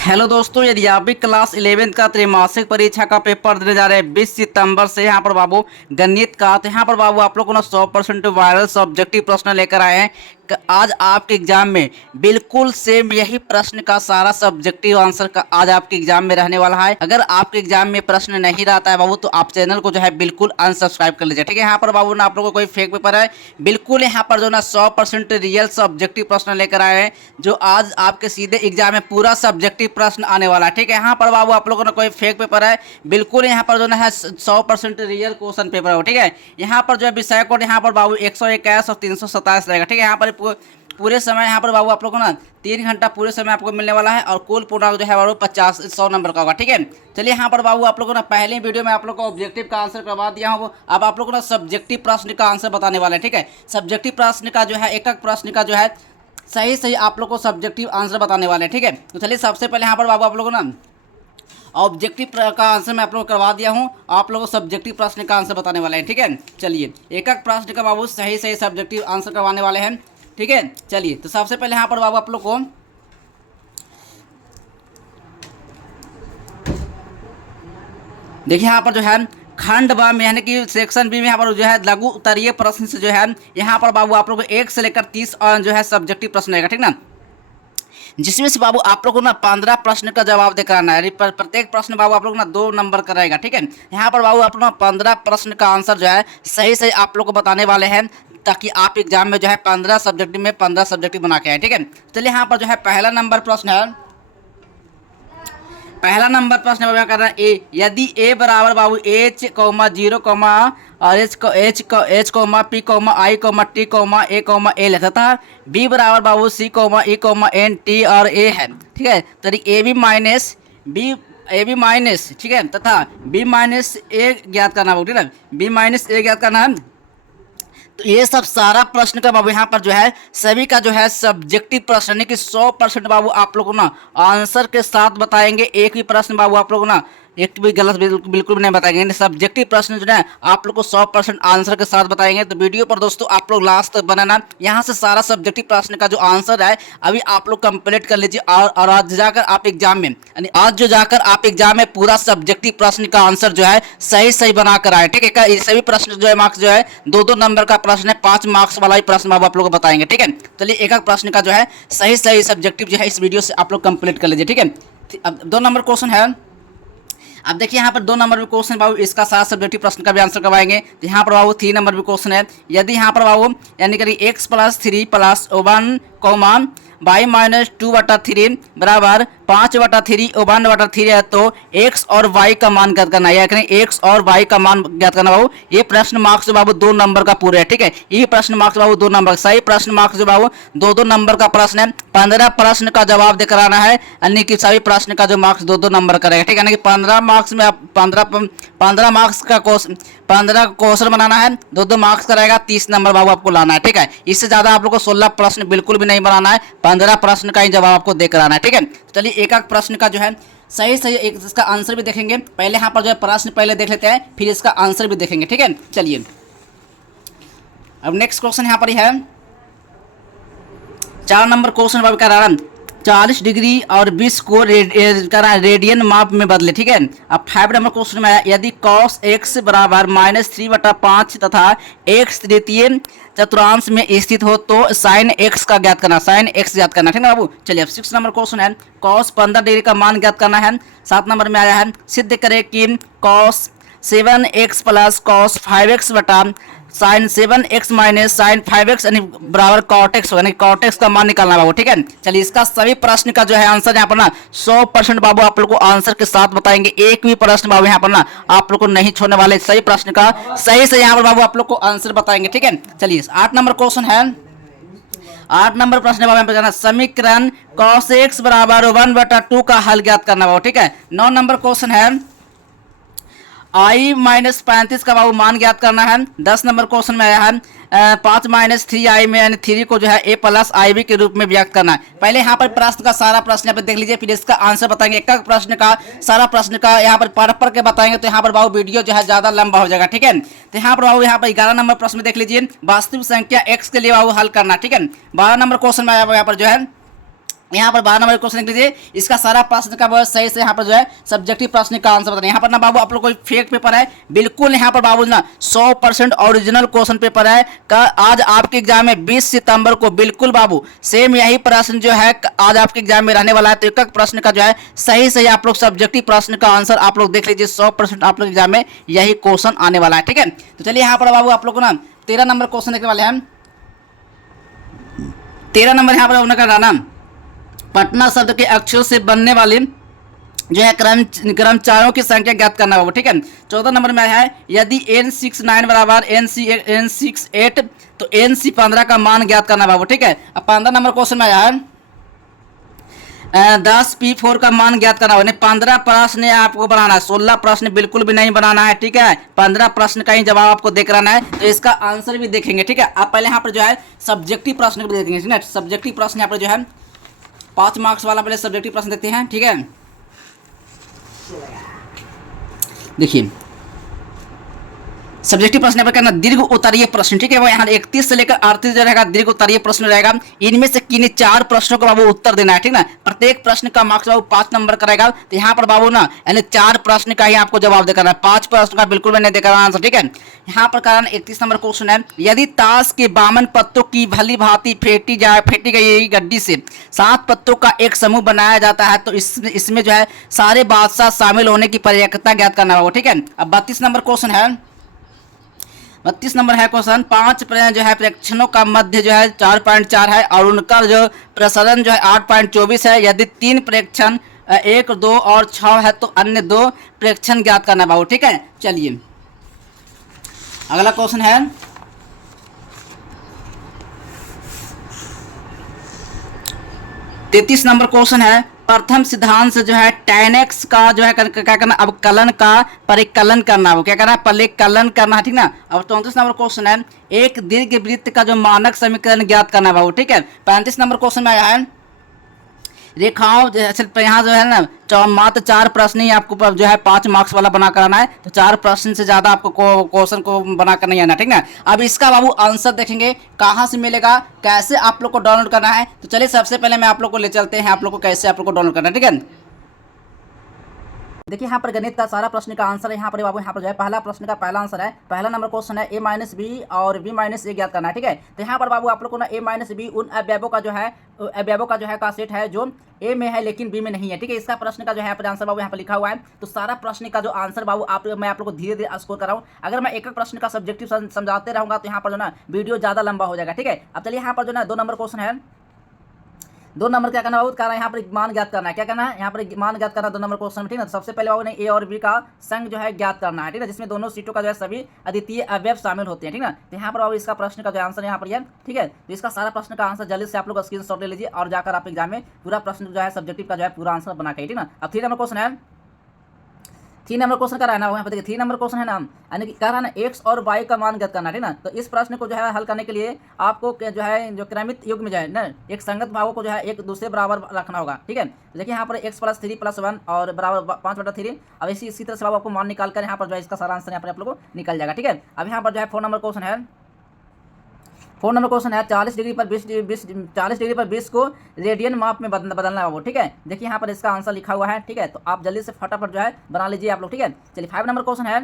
Hello दोस्तों, यदि आप भी क्लास 11 का त्रैमासिक परीक्षा का पेपर देने जा रहे हैं 20 सितंबर से यहाँ पर बाबू गणित का, तो यहाँ पर बाबू आप लोग को ना 100% वायरल सब्जेक्टिव प्रश्न लेकर आए हैं। आज आपके एग्जाम में बिल्कुल सेम यही प्रश्न का सारा सब्जेक्टिव आंसर का आज आपके एग्जाम में रहने वाला है। अगर आपके एग्जाम में प्रश्न नहीं रहता है बाबू तो आप चैनल को जो है बिल्कुल अनसब्सक्राइब कर लीजिए, ठीक है। यहाँ पर बाबू ना आप लोगों को कोई फेक पेपर है, बिल्कुल यहाँ पर जो ना 100% रियल सब्जेक्टिव प्रश्न लेकर आए हैं, जो आज आपके सीधे एग्जाम में पूरा सब्जेक्टिव प्रश्न आने वाला है, ठीक है। यहाँ पर बाबू आप लोगों ने कोई फेक पेपर है, बिल्कुल यहाँ पर जो है 100% रियल क्वेश्चन पेपर है, ठीक है। यहाँ पर जो है विषय कोड यहाँ पर बाबू 121 और 327 रहेगा, ठीक है। यहाँ पर पूरे समय यहाँ पर बाबू आप लोगों को ना 3 घंटा पूरे समय आपको मिलने वाला है और कुल पूर्णांक जो है बाबू 100 नंबर का होगा, ठीक है। चलिए यहाँ पर बाबू आप लोगों को ना पहले वीडियो में आप लोग को ऑब्जेक्टिव का आंसर करवा दिया हूँ, अब आप लोग को ना सब्जेक्टिव प्रश्न का आंसर बताने वाले हैं, ठीक है। सब्जेक्टिव प्रश्न का जो है एक प्रश्न का जो है सही आप लोग को सब्जेक्टिव आंसर बताने वाले हैं, ठीक है। तो चलिए सबसे पहले यहाँ पर बाबू आप लोगों को ना ऑब्जेक्टिव का आंसर मैं आप लोगों को करवा दिया हूँ, आप लोगों को सब्जेक्टिव प्रश्न का आंसर बताने वाले हैं, ठीक है। चलिए एक प्रश्न का बाबू सही सब्जेक्टिव आंसर करवाने वाले हैं, ठीक है। चलिए तो सबसे पहले यहाँ पर बाबू आप लोग को देखिए यहाँ पर जो है खंड ब में यानी कि सेक्शन बी में यहाँ पर जो है लघु उत्तरीय प्रश्न से जो है यहाँ पर बाबू आप लोग को 1 से लेकर 30 जो है सब्जेक्टिव प्रश्न रहेगा, ठीक ना, जिसमें से बाबू आप लोग को ना 15 प्रश्न का जवाब दे कराना है। प्रत्येक प्रश्न बाबू आप लोग ना 2 नंबर का रहेगा, ठीक है। यहाँ पर बाबू आप लोग ना 15 प्रश्न का आंसर जो है सही आप लोग को बताने वाले हैं, ताकि आप एग्जाम में जो है 15 सब्जेक्टिव में 15 सब्जेक्टिव बना के आए, ठीक है। चलिए यहाँ पर जो है पहला नंबर प्रश्न है, पहला नंबर प्रश्न क्या कर रहा है, ए यदि ए बराबर बाबू एच कॉमा 0 कॉमा और H comma P comma I comma T comma L है, तथा बी बराबर बाबू C comma E comma N T और ए है, ठीक है। तो ए बी माइनस, ठीक है, तथा बी माइनस ए ज्ञात करना होगा, ठीक है, बी माइनस ए ज्ञात करना है। तो ये सब सारा प्रश्न का बाबू यहाँ पर जो है सभी का जो है सब्जेक्टिव प्रश्न यानी कि 100% बाबू आप लोग को ना आंसर के साथ बताएंगे। एक भी प्रश्न बाबू आप लोग ना एक भी गलत बिल्कुल भी नहीं बताएंगे। सब्जेक्टिव प्रश्न जो है आप लोग को 100% आंसर के साथ बताएंगे। तो वीडियो पर दोस्तों आप लोग लास्ट तक बनाना, यहाँ से सारा सब्जेक्टिव प्रश्न का जो आंसर है अभी आप लोग कंप्लीट कर लीजिए और आज जाकर आप एग्जाम में यानी आज जो जाकर आप एग्जाम में पूरा सब्जेक्टिव प्रश्न का आंसर जो है सही बना कर आए, ठीक है। ये सभी प्रश्न जो है मार्क्स जो है 2-2 नंबर का प्रश्न है, 5 मार्क्स वाला ही प्रश्न आप लोग को बताएंगे, ठीक है। चलिए एक प्रश्न का जो है सही सब्जेक्टिव जो है इस वीडियो से आप लोग कंप्लीट कर लीजिए, ठीक है। अब 2 नंबर क्वेश्चन है, अब देखिए यहाँ पर 2 नंबर भी क्वेश्चन बाबू इसका 7 सब्जेक्टिव प्रश्न का भी आंसर करवाएंगे। तो यहाँ पर बाबू 3 नंबर भी क्वेश्चन है, यदि यहाँ पर बाबू यानी कि x+3+1 कॉमा y माइनस 2/3 बराबर 5/3 और 1/3 है, तो x और y का मान ज्ञात करना है, यानी x और y का मान ज्ञात करना बाबू। ये प्रश्न मार्क्स बाबू 2 नंबर का पूरे है, ठीक है। ये प्रश्न मार्क्स बाबू 2 नंबर सही प्रश्न मार्क्स जो बाबू 2-2 नंबर का प्रश्न है। 15 प्रश्न का जवाब दे कराना है, यानी कि सभी प्रश्न का जो मार्क्स 2-2 नंबर का रहेगा, ठीक है। यानी कि 15 मार्क्स में 15 मार्क्स का 15 क्वेश्चन बनाना है, 2-2 मार्क्स का रहेगा, 30 नंबर बाबू आपको लाना है, ठीक है। इससे ज़्यादा आप लोग को 16 प्रश्न बिल्कुल भी नहीं बनाना है, 15 प्रश्न का ही जवाब आपको दे कराना है, ठीक है। चलिए एक प्रश्न का जो है सही एक इसका आंसर भी देखेंगे। पहले यहाँ पर जो है प्रश्न पहले देख लेते हैं, फिर इसका आंसर भी देखेंगे, ठीक है। चलिए अब नेक्स्ट क्वेश्चन यहाँ पर ही है 4 नंबर क्वेश्चन बाबू का 40 डिग्री और 20 को रेडियन माप में बदले, ठीक है। अब 5 नंबर क्वेश्चन में यदि cos x बराबर -3/5 तथा x तृतीय चतुर्थांश में स्थित हो तो sin x का ज्ञात करना, sin x ज्ञात करना, ठीक है बाबू। चलिए अब 6 नंबर क्वेश्चन है, cos 15 डिग्री का मान ज्ञात करना है। 7 नंबर में आया है, सिद्ध करें कि cos 7x plus cos 5x बटा sin 7x minus sin 5x यानी बराबर cot x होगा, यानी cot x का मान निकालना बाबू, ठीक है। चलिए इसका सभी प्रश्न का जो है आंसर यहाँ पर ना 100% बाबू आप लोग को आंसर के साथ बताएंगे। एक भी प्रश्न बाबू यहाँ पर ना आप लोग को नहीं छोड़ने वाले, सही प्रश्न का सही यहाँ पर बाबू आप लोग को आंसर बताएंगे, ठीक है। चलिए 8 नंबर क्वेश्चन है, 8 नंबर प्रश्न बाबू समीकरण cos x बराबर 1/2 का हल ज्ञात करना बाबू, ठीक है। 9 नंबर क्वेश्चन है i-35 का बाबू मान ज्ञात करना है। 10 नंबर क्वेश्चन में आया है 5 - 3i में यानी 3 को जो है a प्लस ib के रूप में व्यक्त करना है। पहले यहाँ पर प्रश्न का सारा प्रश्न यहाँ पर देख लीजिए, फिर इसका आंसर बताएंगे। एक प्रश्न का सारा प्रश्न का यहाँ पर पढ़ के बताएंगे, तो यहाँ पर बाबू वीडियो जो है ज़्यादा लंबा हो जाएगा, ठीक है। तो यहाँ पर बाबू यहाँ पर 11 नंबर प्रश्न में देख लीजिए, वास्तविक संख्या x के लिए बाबू हल करना, ठीक है। 12 नंबर क्वेश्चन में आया यहाँ पर जो है यहाँ पर 12 नंबर क्वेश्चन लिख लीजिए, इसका सारा प्रश्न का बहुत सही से यहाँ पर जो है सब्जेक्टिव प्रश्न का आंसर बताना। यहाँ पर ना बाबू आप लोग कोई फेक पेपर है बिल्कुल, यहाँ पर बाबू ना 100% ओरिजिनल क्वेश्चन पेपर है का आज आपके एग्जाम में 20 सितंबर को बिल्कुल बाबू सेम यही प्रश्न जो है आज आपके एग्जाम में रहने वाला है। तो एक एक प्रश्न का जो है सही सही आप लोग सब्जेक्टिव प्रश्न का आंसर आप लोग देख लीजिए, 100% आप लोग एग्जाम में यही क्वेश्चन आने वाला है। ठीक है, तो चलिए यहाँ पर बाबू आप लोग को ना 13 नंबर क्वेश्चन देखने वाले हैं। 13 नंबर यहाँ पर उन्होंने कहा ना पटना शब्द के अक्षरों से बनने वाली जो है कर्मचारियों की संख्या ज्ञात करना होगा। ठीक है, 14 नंबर में है यदि N69 बराबर N68 तो NC15 का मान ज्ञात करना होगा। ठीक है, अब 15 नंबर क्वेश्चन में आया है 10 P4 का मान ज्ञात करना होगा। 15 प्रश्न आपको बनाना है, 16 प्रश्न बिल्कुल भी नहीं बनाना है। ठीक है, 15 प्रश्न का ही जवाब आपको देख रहना है, तो इसका आंसर भी देखेंगे। ठीक है, आप पहले यहाँ पर जो है सब्जेक्टिव प्रश्न भी देखेंगे। ठीक है, सब्जेक्टिव प्रश्न यहाँ पर जो है 5 मार्क्स वाला पहले सब्जेक्टिव प्रश्न देखते हैं। ठीक है, देखिए सब्जेक्टिव प्रश्न पर करना दीर्घ उत्तरीय प्रश्न। ठीक है, वो यहाँ 31 से लेकर 38 जो रहेगा दीर्घ उत्तरीय प्रश्न रहेगा। इनमें से किन्हीं 4 प्रश्नों को बाबू उत्तर देना है। ठीक ना, प्रत्येक प्रश्न का मार्क्स बाबू 5 नंबर का रहेगा। तो यहाँ पर बाबू ना यानी 4 प्रश्न का ही आपको जवाब देकर 5 प्रश्न का बिल्कुल भी नहीं देकर आंसर। ठीक है, यहाँ पर कारण 31 नंबर क्वेश्चन है यदि ताश के 52 पत्तों की भली भांति फेंटी गई गड्डी से 7 पत्तों का एक समूह बनाया जाता है तो इसमें जो है सारे बादशाह शामिल होने की पर्यायता ज्ञात करना होगा। ठीक है, अब 32 नंबर क्वेश्चन है 32 नंबर है क्वेश्चन 5 जो है प्रेक्षणों का मध्य जो है 4.4 है और उनका जो प्रसरण जो है 8.24 है। यदि 3 प्रेक्षण 1, 2 और 6 है तो अन्य 2 प्रेक्षण ज्ञात करना बाबू। ठीक है, चलिए अगला क्वेश्चन है 33 नंबर क्वेश्चन है प्रथम सिद्धांत से जो है tan x का जो है क्या करना अवकलन का परिकलन करना हो, क्या करना है परिकलन करना है। ठीक ना, अब 34 नंबर क्वेश्चन है एक दीर्घ वृत्त का जो मानक समीकरण ज्ञात करना है। ठीक है, 35 नंबर क्वेश्चन में आया है रेखाओं यहाँ जो है ना मात्र 4 प्रश्न ही आपको जो है 5 मार्क्स वाला बना कराना है। तो 4 प्रश्न से ज़्यादा आपको क्वेश्चन को बना कर नहीं आना। ठीक ना, अब इसका बाबू आंसर देखेंगे कहाँ से मिलेगा, कैसे आप लोग को डाउनलोड करना है। तो चलिए सबसे पहले मैं आप लोग को ले चलते हैं आप लोग को कैसे आप लोग को डाउनलोड करना है। ठीक है, देखिए यहाँ पर गणित का सारा प्रश्न का आंसर है। यहाँ पर बाबू यहाँ पर जो है पहला प्रश्न का पहला आंसर है, पहला नंबर क्वेश्चन है a-b और b-a ज्ञात करना है। ठीक है, तो यहाँ पर बाबू आप लोग को ना a-b उन अवयवों का जो है का सेट है जो a में है लेकिन b में नहीं है। ठीक है, इसका प्रश्न का जो है यहाँ पर आंसर बाबू यहाँ पर लिखा हुआ है। तो सारा प्रश्न का जो आंसर बाबू मैं आप लोग को धीरे धीरे स्कोर कर रहा हूँ। अगर मैं एक एक प्रश्न का सब्जेक्टिव समझाते रहूँगा तो यहाँ पर जो ना वीडियो ज़्यादा लंबा हो जाएगा। ठीक है, अब चलिए यहाँ पर जो ना 2 नंबर क्वेश्चन है 2 नंबर क्या करना बहुत करना है यहाँ पर मान ज्ञात करना है। क्या करना है यहाँ पर मान ज्ञात करना 2 नंबर क्वेश्चन में। ठीक है, तो सबसे पहले बाबू ने ए और बी का संग जो है ज्ञात करना है। ठीक है, जिसमें दोनों सीटों का जो है सभी अद्वितीय अवयव शामिल होते हैं। ठीक है, तो यहाँ पर बाबू इसका प्रश्न का जो आंसर यहाँ पर है। ठीक है, तो इसका सारा प्रश्न का आंसर जल्दी से आप लोग स्क्रीनशॉट ले लीजिए और जाकर आप एग्जाम में पूरा प्रश्न जो है सब्जेक्टिव का जो है पूरा आंसर बना के। ठीक है, अब 3 नंबर क्वेश्चन है 3 नंबर क्वेश्चन का रहना यहाँ पर देखिए 3 नंबर क्वेश्चन है ना यानी कि कह रहा है ना एक्स और वाई का मान ज्ञात करना है। ठीक ना, तो इस प्रश्न को जो है हल करने के लिए आपको जो है जो क्रमित युग में जो है ना एक संगत भावों को जो है एक दूसरे बराबर रखना होगा। ठीक है, तो देखिए यहाँ पर x + 3 + 1 और बराबर 5/3। अब इसी तरह से बाबू आपको मान निकाल कर यहाँ पर जो है इसका सारा आंसर यहाँ पर आप लोग को निकल जाएगा। ठीक है, अब यहाँ पर जो है 4 नंबर क्वेश्चन है 4 नंबर क्वेश्चन है 40 डिग्री पर 20 को रेडियन माप में बदलना होगा। ठीक है, देखिए यहाँ पर इसका आंसर लिखा हुआ है। ठीक है, तो आप जल्दी से फटाफट जो है बना लीजिए आप लोग। ठीक है, चलिए 5 नंबर क्वेश्चन है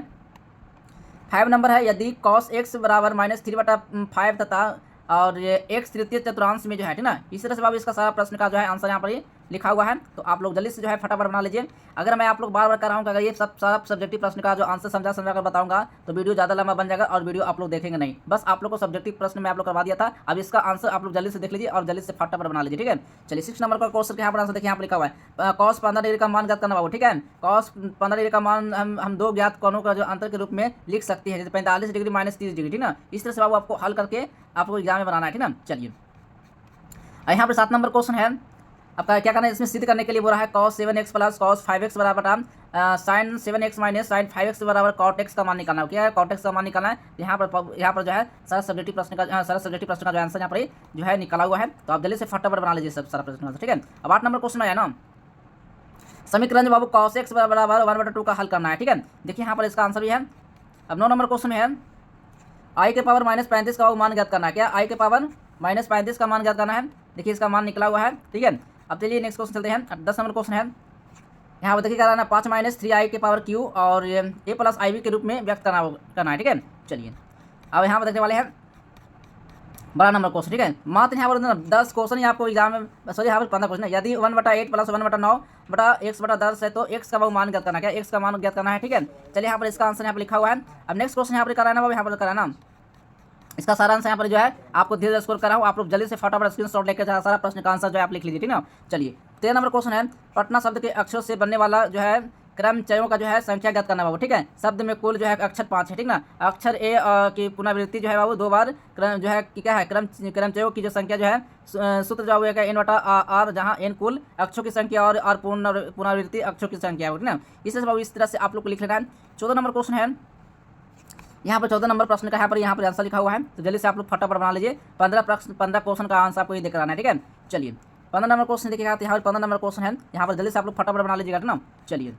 5 नंबर है यदि cos x बराबर -3/5 तथा और ये x तृतीय चतुर्थांश में जो है। ठीक ना, इस तरह से बाबू इसका सारा प्रश्न का जो है आंसर यहाँ पर लिखा हुआ है। तो आप लोग जल्दी से जो है फटाफट बना लीजिए। अगर मैं आप लोग बार बार कर रहा हूँ कि अगर ये सारा सब्जेक्टिव प्रश्न का जो आंसर समझा कर बताऊंगा तो वीडियो ज़्यादा लंबा बन जाएगा और वीडियो आप लोग देखेंगे नहीं। बस आप लोग को सब्जेक्टिव प्रश्न में आप लोग करवा दिया था। अब इसका आंसर आप लोग जल्दी से देख लीजिए और जल्दी से फटाफट बना लीजिए। ठीक है, चलिए 6 नंबर का क्वेश्चन यहाँ पर आंसर देखिए यहाँ पर लिखा हुआ है cos 15 डिग्री का मान ज्ञात करना बाबू। ठीक है, cos 15 डिग्री का मान हम 2 ज्ञात कोणों का जो अंतर के रूप में लिख सकते हैं, जैसे 45 डिग्री -30 डिग्री। ठीक ना, इस तरह से बाबू आपको हल करके आपको एग्जाम में बनाना है। ठीक ना, चलिए यहाँ पर 7 नंबर क्वेश्चन है आपका क्या करना है इसमें सिद्ध करने के लिए बोल रहा है cos 7x + cos 5x बराबर sin 7x - sin 5x बराबर cot x का मान निकालना है। क्या है cot x का मान निकालना है। यहाँ पर जो है सारा सब्जेक्टिव प्रश्न का जो आंसर यहाँ पर जो है निकाला हुआ है। तो आप जल्दी से फटाफट बना लीजिए सब सारा प्रश्न का। ठीक है, अब 8 नंबर क्वेश्चन है ना समीकरण बाबू cos x बराबर 1/2 का हल करना है। ठीक है, देखिए यहाँ पर इसका आंसर भी है। अब 9 नंबर क्वेश्चन है i के पावर -35 का मान ज्ञात करना है। क्या i के पावर -35 का मान ज्ञात करना है। देखिए इसका मान निकला हुआ है। ठीक है, अब चलिए नेक्स्ट क्वेश्चन चलते हैं। 10 नंबर क्वेश्चन है, यहाँ पर देखिए क्या है 5 - 3i के पावर क्यू और a + iv के रूप में व्यक्त करना है, ठीक है। चलिए अब यहाँ पर देखने वाले हैं बड़ा नंबर क्वेश्चन, ठीक है। मात्र यहाँ पर 10 क्वेश्चन ही आपको एग्जाम में, सॉरी यहाँ पर 15 क्वेश्चन है। यदि 1/8 + 1/9/x/10 है तो x का बहुमान ज्ञात करना है। क्या x का मान ज्ञात करना है, ठीक है। चलिए यहाँ पर इसका आंसर यहाँ पर लिखा हुआ है। अब नेक्स्ट क्वेश्चन यहाँ पर कराना है, यहाँ पर कराना इसका सारा आंसर यहाँ पर जो है आपको धीरे स्कोर करा हूँ। आप लोग जल्दी से फटाफट स्क्रीनशॉट लेकर सारा प्रश्न का आंसर जो है आप लिख लीजिए, ठीक ना। चलिए 13 नंबर क्वेश्चन है, पटना शब्द के अक्षरों से बनने वाला जो है क्रमचयों का जो है संख्या ज्ञात करना बाबू, ठीक है। शब्द में कुल जो है अक्षर 5 है, ठीक ना। अक्षर ए की पुनरावृत्ति जो है बाबू 2 बार क्रम जो है क्या है क्रमचयों की जो संख्या जो है सूत्र जो है n/r, जहाँ n कुल अक्षरों की संख्या और पुनरावृत्ति अक्षरों की संख्या है, ठीक ना। इसे बाबू इस तरह से आप लोग को लिख लेना है। 14 नंबर क्वेश्चन है, यहाँ पर 14 नंबर प्रश्न का यहाँ पर आंसर लिखा हुआ है, तो जल्दी से आप लोग फटाफट बना लीजिए। 15 क्वेश्चन का आंसर आपको ये देकर आना है, ठीक है। चलिए 15 नंबर क्वेश्चन देखिएगा, यहाँ पर 15 नंबर क्वेश्चन है, यहाँ पर जल्दी से आप लोग फटाफट बना लीजिएगा, ठीक ना। चलिए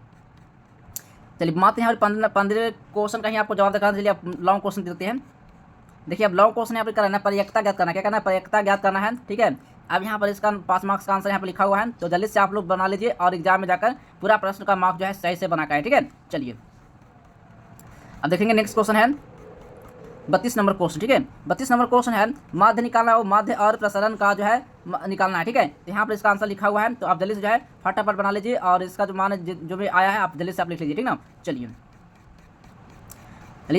मात्र यहाँ पर 15 क्वेश्चन का ही आपको जवाब दिखाना। चलिए आप लॉन्ग क्वेश्चन देते हैं। देखिए अब लॉन्ग क्वेश्चन यहाँ पर करना है, परियक्ता ज्ञात करना है। क्या करना है, परियक्ता ज्ञात करना है, ठीक है। अब यहाँ पर इसका 5 मार्क्स का आंसर यहाँ पर लिखा हुआ है, तो जल्दी से आप लोग बना लीजिए और एग्जाम में जाकर पूरा प्रश्न का मार्क्स जो है सही से बना कर, ठीक है। चलिए अब देखेंगे नेक्स्ट क्वेश्चन है 32 नंबर क्वेश्चन, ठीक है। 32 नंबर क्वेश्चन है, माध्य निकालना हो, माध्य और प्रसरण का जो है निकालना है, ठीक है। तो यहाँ पर इसका आंसर लिखा हुआ है, तो आप जल्दी से जो है फटाफट बना लीजिए और इसका जो मान जो भी आया है आप जल्दी से आप लिख लीजिए, ठीक ना। चलिए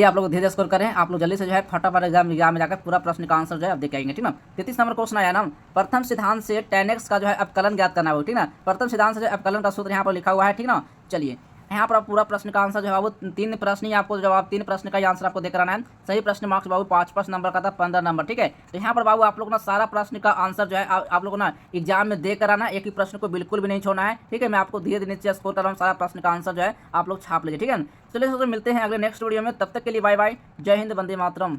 आप लोग धीरे स्कोर करें, आप लोग जल्दी से जो है फटाफट एग्जाम में जाकर पूरा प्रश्न का आंसर जो है आप देख आएंगे, ठीक ना। 33 नंबर क्वेश्चन आया ना, प्रथम सिद्धांत से tan x का जो है अपकलन ज्ञात करना होगा, ठीक ना। प्रथम सिद्धांत से जो अपकलन का सूत्र यहाँ पर लिखा हुआ है, ठीक ना। चलिए यहाँ पर आप पूरा प्रश्न का आंसर जो है वो 3 प्रश्न ही आपको जवाब 3 प्रश्न का ही आंसर आपको देकर आना है। सही प्रश्न मार्क्स बाबू 5 नंबर का था, 15 नंबर, ठीक है। तो यहाँ पर बाबू आप लोग ना सारा प्रश्न का आंसर जो है आप लोग ना एग्जाम में देकर आना, एक ही प्रश्न को बिल्कुल भी नहीं छोड़ना है, ठीक है। मैं आपको धीरे धीरे नीचे स्कोर कर रहा हूँ, सारा प्रश्न का आंसर जो है आप लोग छाप लीजिए, ठीक है। चलिए मिलते हैं अगले नेक्स्ट वीडियो में, तब तक के लिए बाय बाय, जय हिंद, वंदे मातरम।